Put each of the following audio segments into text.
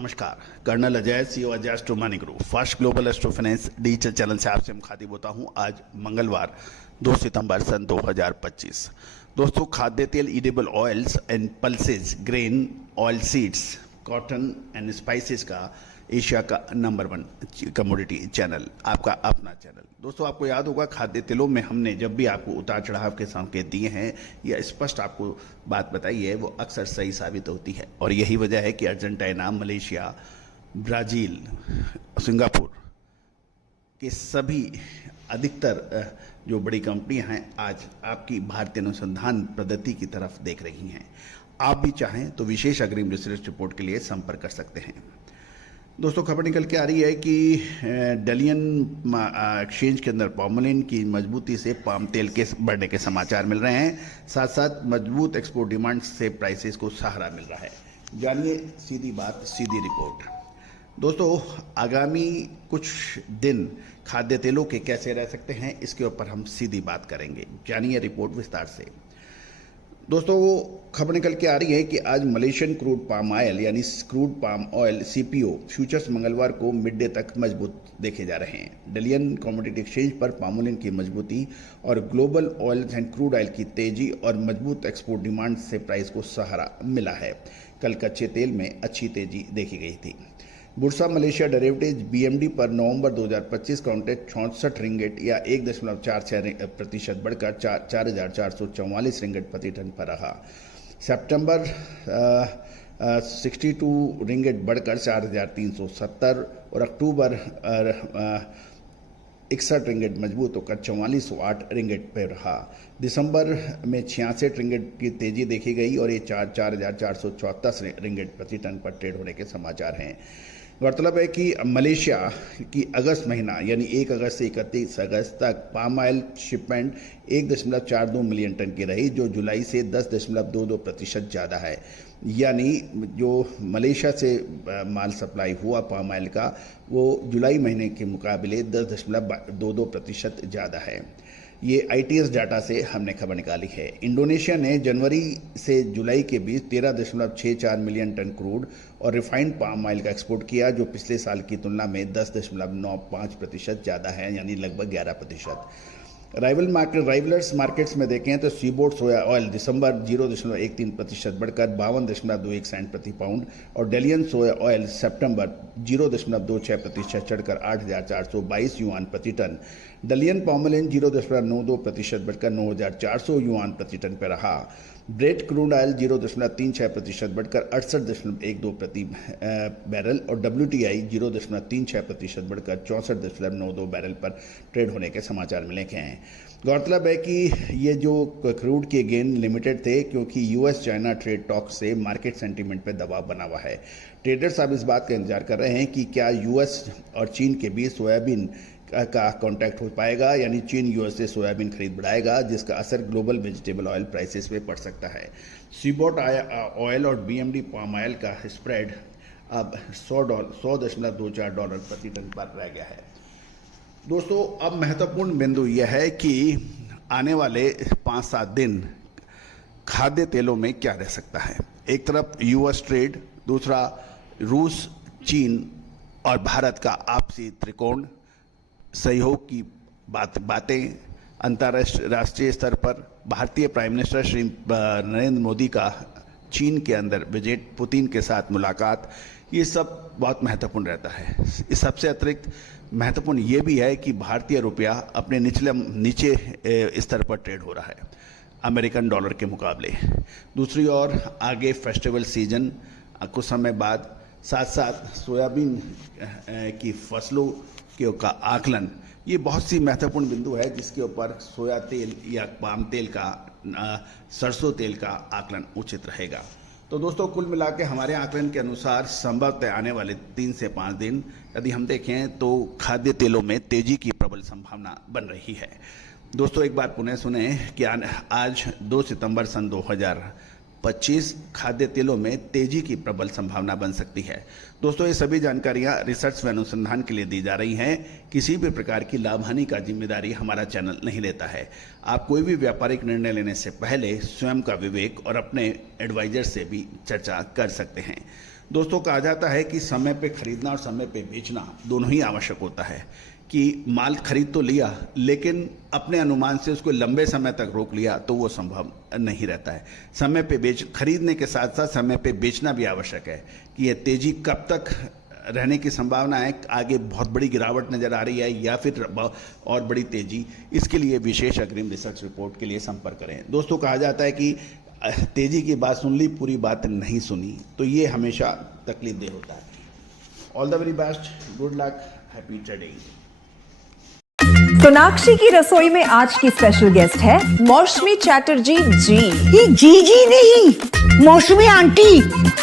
नमस्कार। Colonel Ajay, CEO Ajay astro money group fast global astro finance digital channel से आपसे मुखातिब होता हूं। आज मंगलवार 2 सितंबर सन 2025। दोस्तों, खाद्य तेल, edible oils and pulses, grain, oil seeds, cotton and spices का एशिया का नंबर 1 कमोडिटी चैनल, आपका अपना चैनल। दोस्तों, आपको याद होगा खाद्य तेलों में हमने जब भी आपको उतार चढ़ाव के संकेत दिए हैं या स्पष्ट आपको बात बताई है, वो अक्सर सही साबित होती है। और यही वजह है कि अर्जेंटीना, मलेशिया, ब्राज़ील, सिंगापुर के सभी अधिकतर जो बड़ी कंपनियां हैं आज आपकी भारतीय अनुसंधान पद्धति की तरफ देख रही हैं। आप भी चाहें तो विशेष अग्रिम रिसर्च रिपोर्ट के लिए संपर्क कर सकते हैं। दोस्तों, खबर निकल के आ रही है कि डलियन एक्सचेंज के अंदर पामोलिन की मजबूती से पाम तेल के बढ़ने के समाचार मिल रहे हैं। साथ साथ मजबूत एक्सपोर्ट डिमांड से प्राइसेस को सहारा मिल रहा है। जानिए सीधी बात, सीधी रिपोर्ट। दोस्तों, आगामी कुछ दिन खाद्य तेलों के कैसे रह सकते हैं, इसके ऊपर हम सीधी बात करेंगे। जानिए रिपोर्ट विस्तार से। दोस्तों, खबर निकल के आ रही है कि आज मलेशियन क्रूड पाम ऑयल यानी crude palm oil CPO futures मंगलवार को मिड डे तक मजबूत देखे जा रहे हैं। डलियन कमोडिटी एक्सचेंज पर पामोलिन की मजबूती और global oil and crude oil की तेजी और मजबूत एक्सपोर्ट डिमांड से प्राइस को सहारा मिला है। कल कच्चे तेल में अच्छी तेजी देखी गई थी। बुर्सा मलेशिया डेरिवेटिव्स बीएमडी पर नवंबर 2025 कॉन्ट्रैक्ट 66 रिंगिट या 1.46% बढ़कर 4,444 रिंगिट प्रति टन पर रहा। सितंबर 62 रिंगिट बढ़कर 4,370 और अक्टूबर 61 रिंगिट मजबूत होकर 4408 रिंगिट पर रहा। दिसंबर में 66 रिंगिट की तेजी देखी गई और ये 4,434 रिंगिट प्रति टन पर ट्रेड होने के समाचार हैं। गौरतलब है कि मलेशिया की अगस्त महीना यानी 1 अगस्त से 31 अगस्त तक palm oil shipment 1.42 million ton की रही, जो जुलाई से 10.22% ज़्यादा है। यानी जो मलेशिया से माल सप्लाई हुआ पाम ऑयल का, वो जुलाई महीने के मुकाबले 10.22% ज़्यादा है। ये ITS डाटा से हमने खबर निकाली है। इंडोनेशिया ने जनवरी से जुलाई के बीच 13.64 मिलियन टन क्रूड और रिफाइंड पाम ऑयल का एक्सपोर्ट किया, जो पिछले साल की तुलना में 10.95% ज़्यादा है, यानी लगभग 11%। राइवलर्स मार्केट्स में देखें तो सीबोर्ड सोया ऑयल दिसंबर 0.13% बढ़कर 52.21 सेंट प्रति पाउंड और डेलियन सोया ऑयल सितंबर 0.26% चढ़कर 8,422 युआन प्रति टन। डलियन पामोलिन 0.92% बढ़कर 9,400 युआन प्रति टन पर रहा। ब्रेट क्रूड ऑयल 0.36% बढ़कर 68.12 प्रति बैरल और WTI 0.36% बढ़कर 64.92 बैरल पर ट्रेड होने के समाचार मिले हैं। गौरतलब है कि ये जो क्रूड के गेन लिमिटेड थे, क्योंकि US चाइना ट्रेड टॉक से मार्केट सेंटीमेंट पर दबाव बना हुआ है। ट्रेडर्स अब इस बात का इंतजार कर रहे हैं कि क्या US और चीन के बीच सोयाबीन का कॉन्टैक्ट हो पाएगा, यानी चीन US से सोयाबीन खरीद बढ़ाएगा, जिसका असर ग्लोबल वेजिटेबल ऑयल प्राइसेस पे पड़ सकता है। सीबोट ऑयल और BMD पाम ऑयल का स्प्रेड अब $100.24 प्रति टन पर रह गया है। दोस्तों, अब महत्वपूर्ण बिंदु यह है कि आने वाले 5-7 दिन खाद्य तेलों में क्या रह सकता है। एक तरफ US ट्रेड, दूसरा रूस, चीन और भारत का आपसी त्रिकोण सहयोग की बातें, अंतर्राष्ट्रीय स्तर पर भारतीय प्राइम मिनिस्टर श्री नरेंद्र मोदी का चीन के अंदर विजिट, पुतिन के साथ मुलाकात, ये सब बहुत महत्वपूर्ण रहता है। इस सबसे अतिरिक्त महत्वपूर्ण ये भी है कि भारतीय रुपया अपने नीचे स्तर पर ट्रेड हो रहा है अमेरिकन डॉलर के मुकाबले। दूसरी ओर आगे फेस्टिवल सीजन कुछ समय बाद, साथ साथ सोयाबीन की फसलों का आकलन, ये बहुत सी महत्वपूर्ण बिंदु है जिसके ऊपर सोया तेल या पाम तेल का, सरसों तेल का आकलन उचित रहेगा। तो दोस्तों, कुल मिला के हमारे आकलन के अनुसार संभवतः आने वाले 3 से 5 दिन यदि हम देखें तो खाद्य तेलों में तेजी की प्रबल संभावना बन रही है। दोस्तों, एक बार पुनः सुने कि आज 2 सितंबर सन 2025 खाद्य तेलों में तेजी की प्रबल संभावना बन सकती है। दोस्तों, ये सभी जानकारियां रिसर्च व अनुसंधान के लिए दी जा रही हैं। किसी भी प्रकार की लाभ हानि का जिम्मेदारी हमारा चैनल नहीं लेता है। आप कोई भी व्यापारिक निर्णय लेने से पहले स्वयं का विवेक और अपने एडवाइजर से भी चर्चा कर सकते हैं। दोस्तों, कहा जाता है कि समय पे खरीदना और समय पे बेचना दोनों ही आवश्यक होता है। कि माल खरीद तो लिया, लेकिन अपने अनुमान से उसको लंबे समय तक रोक लिया तो वो संभव नहीं रहता है। समय पे खरीदने के साथ साथ समय पे बेचना भी आवश्यक है कि ये तेजी कब तक रहने की संभावना है, आगे बहुत बड़ी गिरावट नज़र आ रही है या फिर और बड़ी तेजी। इसके लिए विशेष अग्रिम रिसर्च रिपोर्ट के लिए संपर्क करें। दोस्तों, कहा जाता है कि तेजी की बात सुन ली, पूरी बात नहीं सुनी, तो ये हमेशा तकलीफदेह होता है। All the very best, good luck, happy trading. Sonakshi की रसोई में आज की स्पेशल गेस्ट है मौसमी चैटर्जी जी। ये जी नहीं, मौसमी आंटी।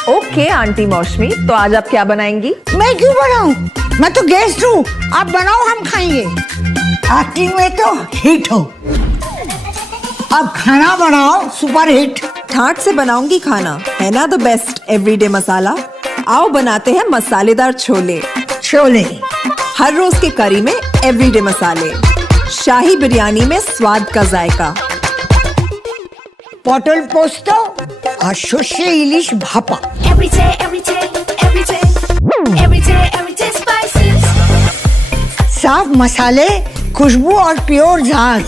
ओके आंटी मौसमी, तो आज आप क्या बनाएंगी? मैं क्यों बनाऊं? मैं तो गेस्ट हूँ, आप बनाओ, हम खाएंगे। एक्टिंग में तो हिट हो, अब खाना बनाओ सुपर हिट। ठाट से बनाऊंगी खाना, है ना द बेस्ट एवरीडे मसाला। आओ बनाते हैं मसालेदार छोले। छोले हर रोज के करी में एवरीडे मसाले, शाही बिरयानी में स्वाद का जायका। पटल पोस्तो और सर्षे इलिश भापा। साफ मसाले, खुशबू और प्योर झांझ,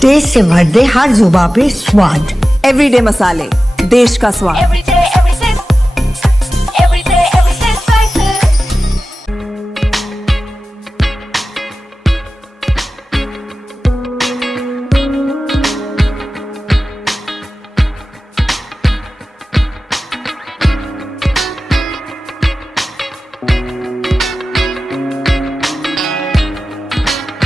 टेस्ट से भर दे हर जुबान पे स्वाद। एवरीडे मसाले, देश का स्वाद।